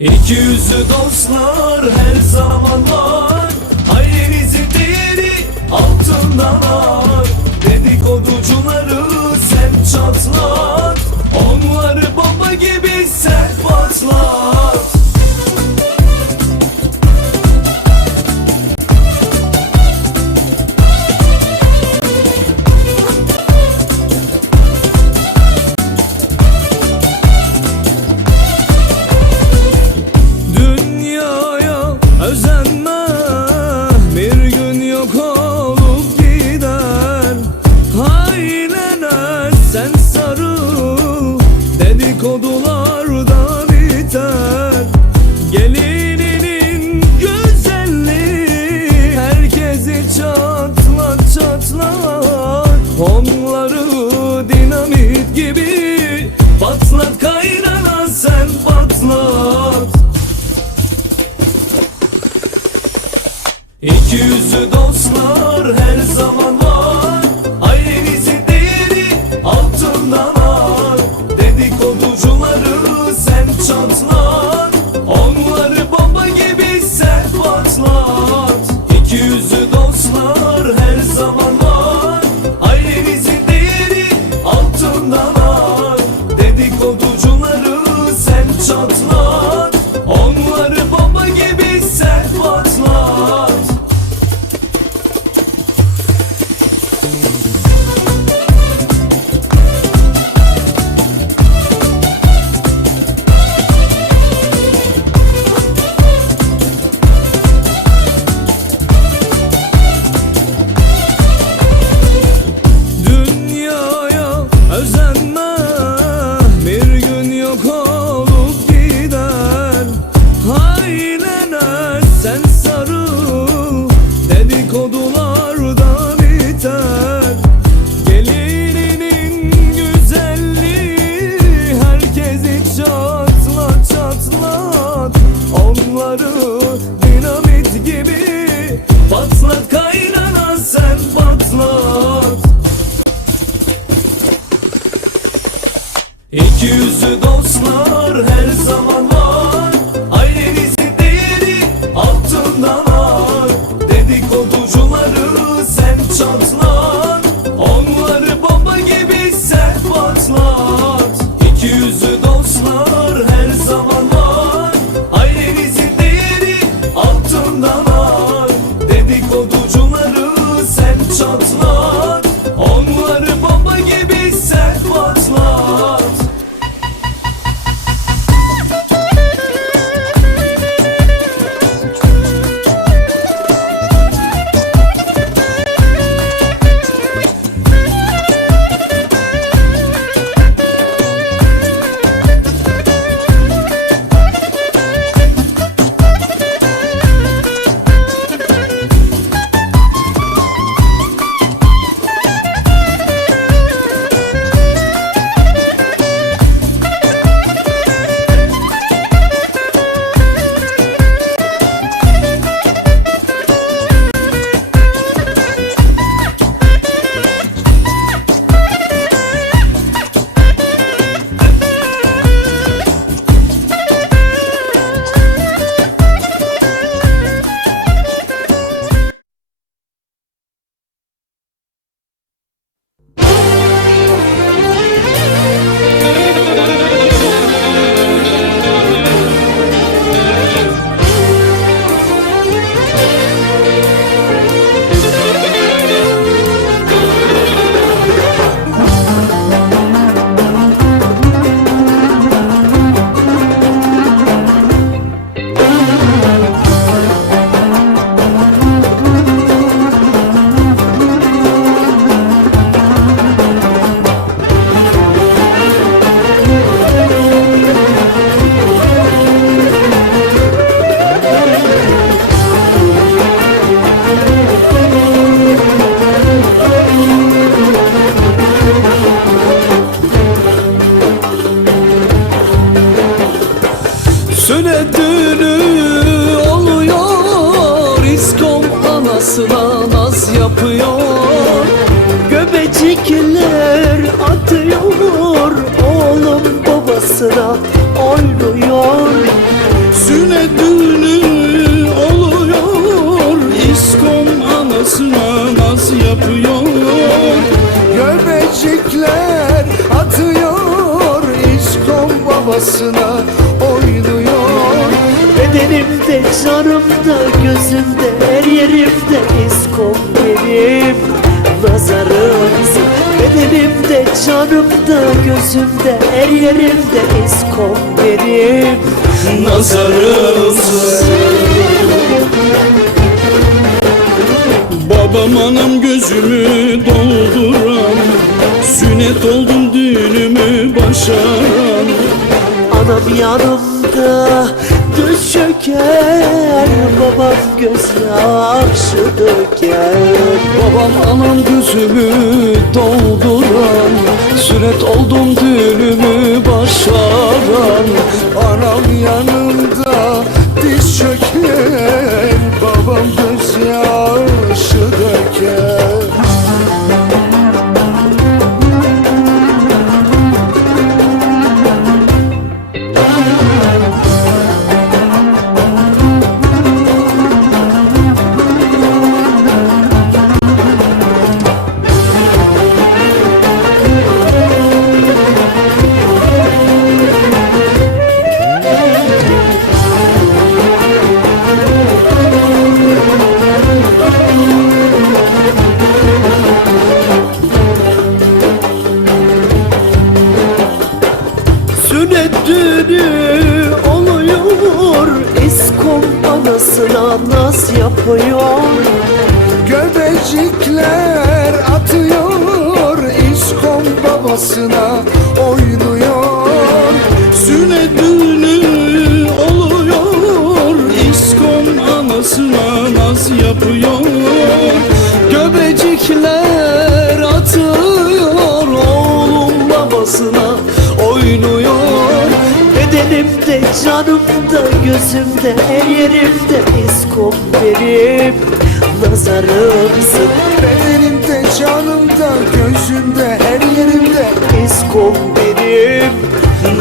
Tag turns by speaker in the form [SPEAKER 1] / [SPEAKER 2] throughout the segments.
[SPEAKER 1] İki yüzlü dostlar her zaman var Ailenizin değeri altından ağır Dedikoducuları sen çatlat Onları bomba gibi sen patlat dostlar her zaman var. Ailenizin değeri altından ağır Dedikoducuları sen çatlat. Onları bomba gibi sen patlat. İki yüzlü dostlar her zaman var. Ailenizin değeri altından ağır Dedikoducuları sen çatlat. Onları Onları dinamit gibi. Patlat kaynana sen patlat İki yüzlü dostlar her zaman
[SPEAKER 2] canımda, gözümde, her yerimde iskom benim. Nazarımsın Bedenimde, canımda, gözümde, her yerimde iskom benim.
[SPEAKER 1] Nazarımsın
[SPEAKER 3] Babam anam gözümü dolduran Sünnet oldum düğünümü başaran.
[SPEAKER 2] Anam yanımda düş çöker Babam gözyaşı döker.
[SPEAKER 1] Babam anam gözümü dolduran Süret oldum düğünümü başaran.
[SPEAKER 4] Anam yanımda diz çöker Babam gözyaşı Babasına oynuyor.
[SPEAKER 3] Sünnet düğünü oluyor. İskom anasına naz yapıyor.
[SPEAKER 1] Göbecikler atıyor. Oğlum babasına oynuyor.
[SPEAKER 2] Bedenimde, canımda, gözümde, her yerimde iskom benim Nazarımsın.
[SPEAKER 4] Bedenimde canımda gözümde her yerimde
[SPEAKER 2] iskom benim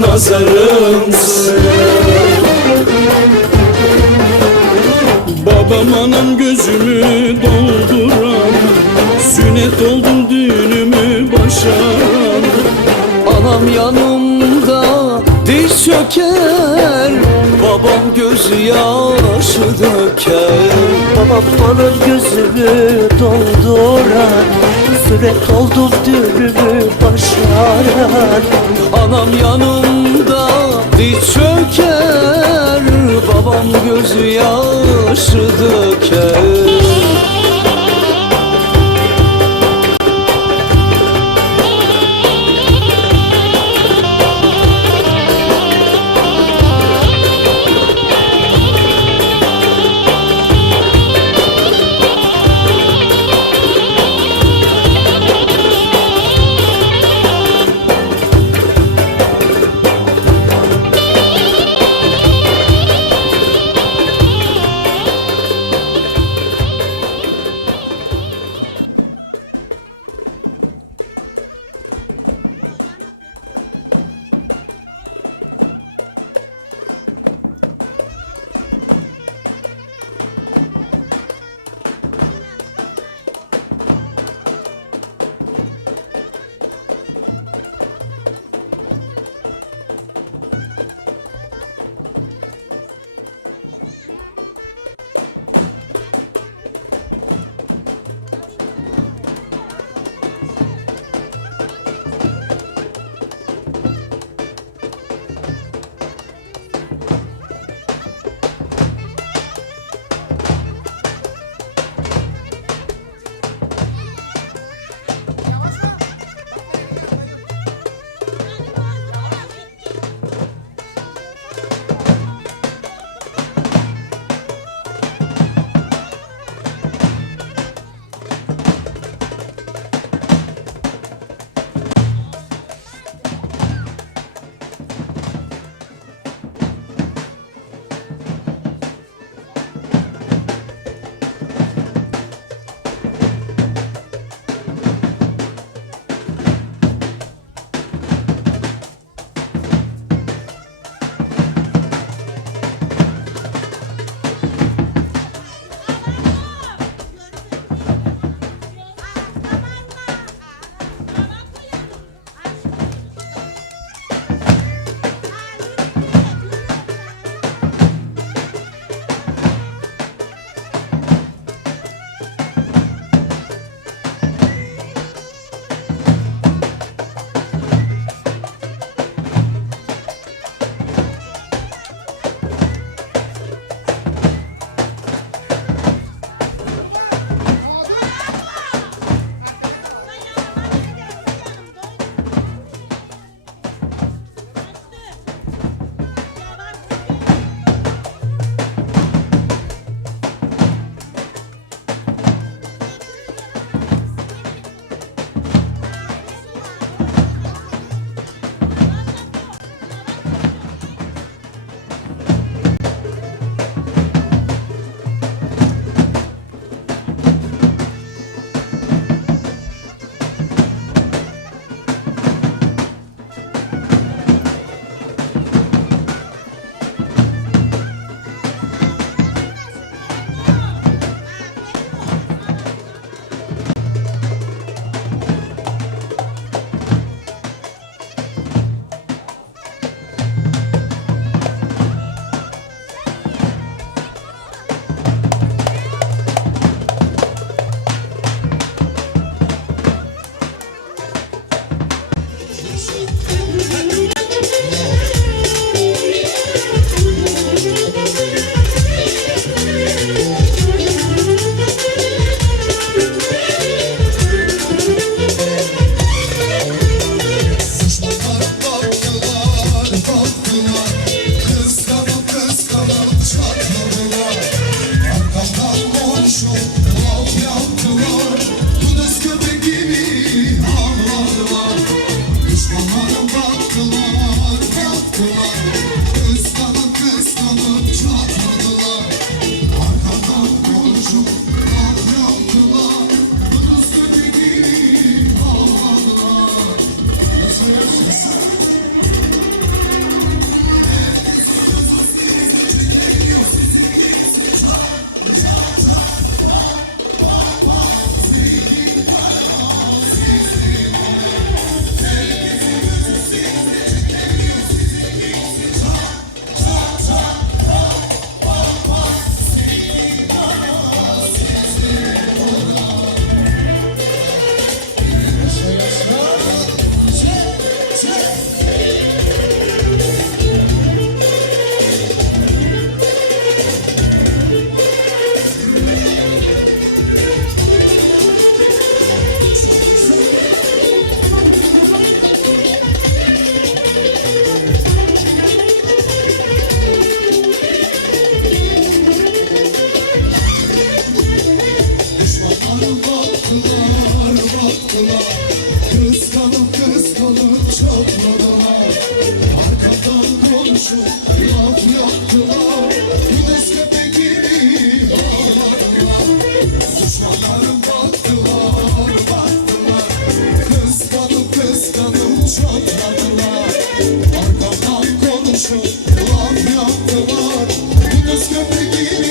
[SPEAKER 1] Nazarımsın.
[SPEAKER 3] Babam anam gözümü dolduran Sünnet oldum
[SPEAKER 1] anam
[SPEAKER 2] gözümü dolduran Süret oldum düğünümü başaran.
[SPEAKER 1] Anam yanımda diz çöker Babam gözü yaşı döker
[SPEAKER 5] Köprü gibi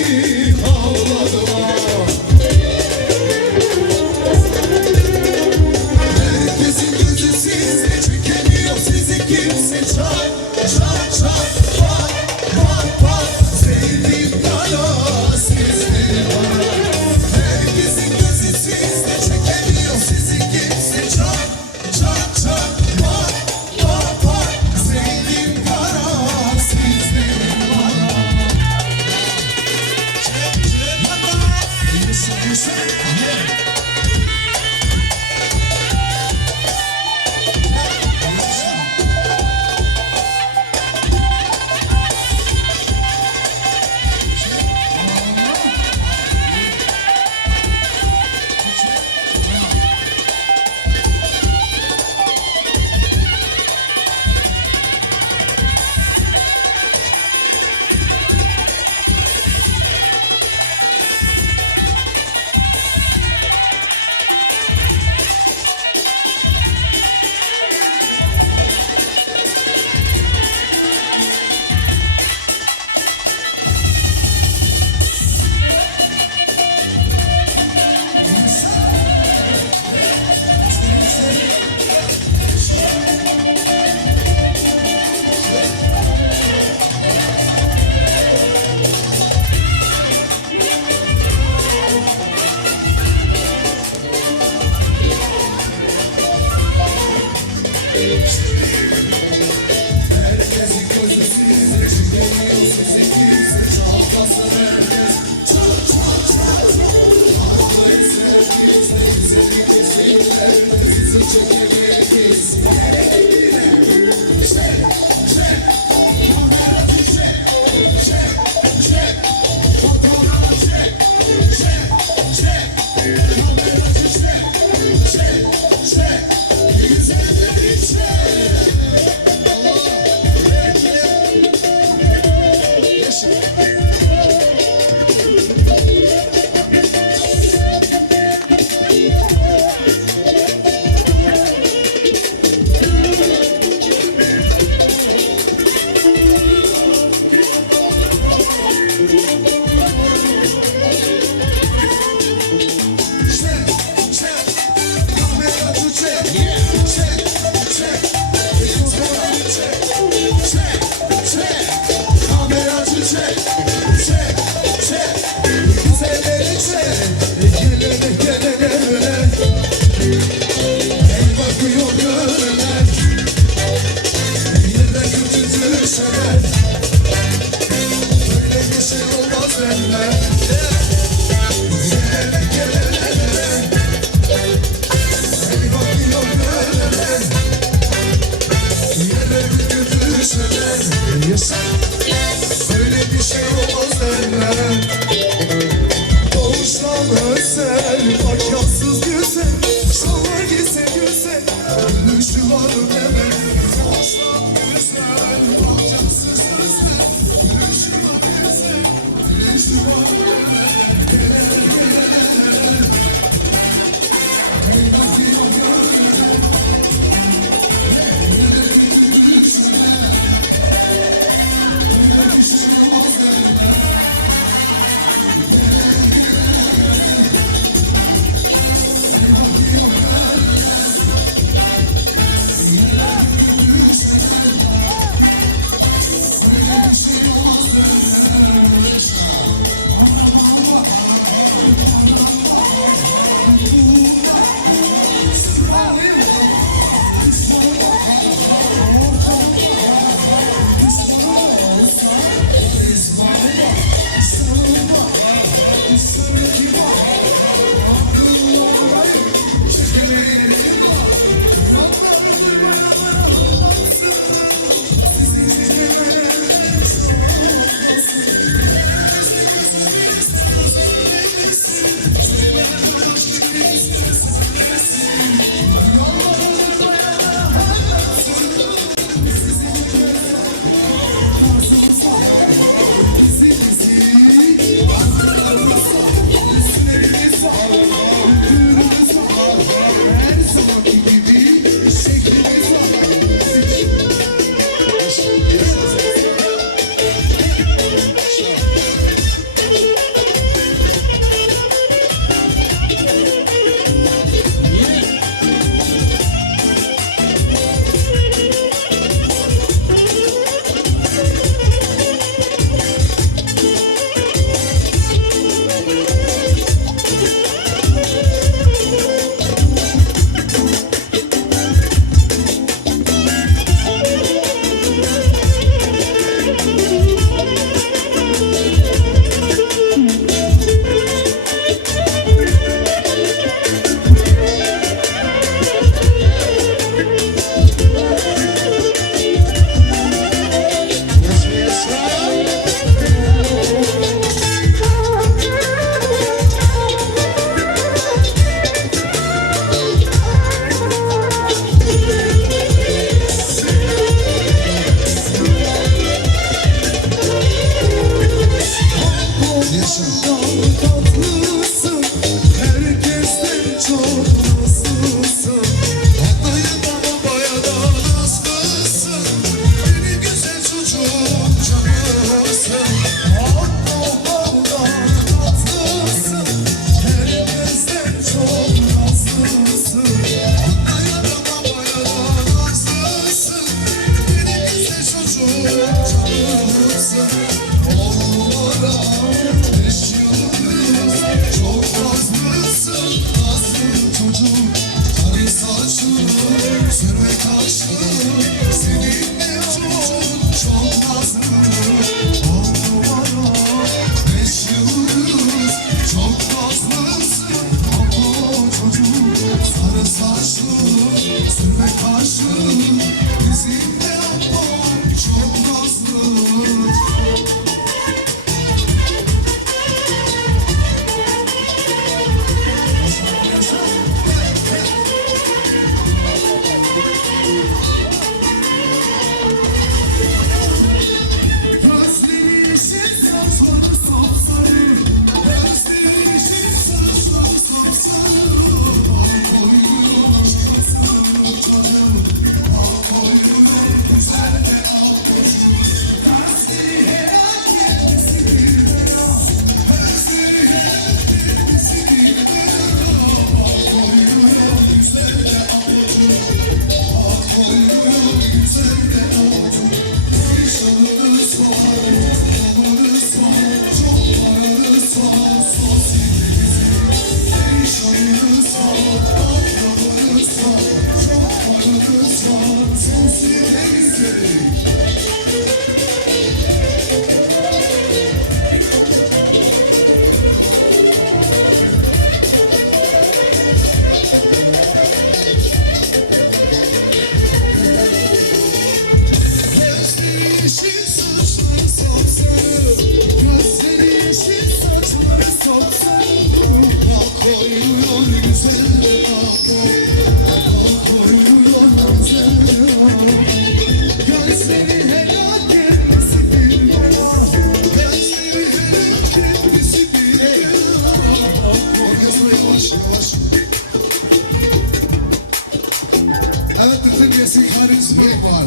[SPEAKER 5] Milk var.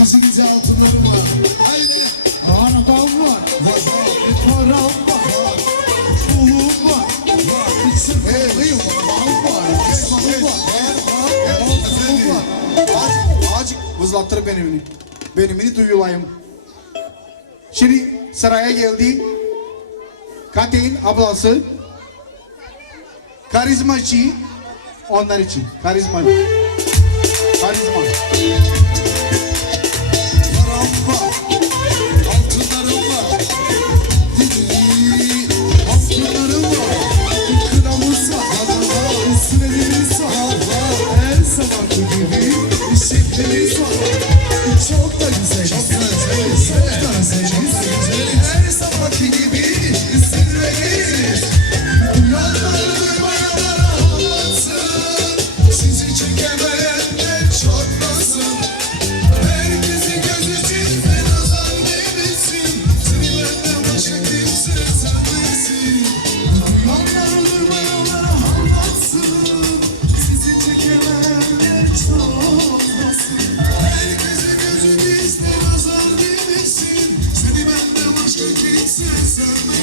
[SPEAKER 5] Dizinize altınlarım var. Haydi. Arabam var. Param var. Pulum var. Evim var. Kıymanım var. Altınım var.
[SPEAKER 4] Azıcık hızlattır benimini. Benimini duyulayım. Şimdi saraya geldi. Kate'in ablası. Karizmaçı. Onlar için. Karizmaçı. to me.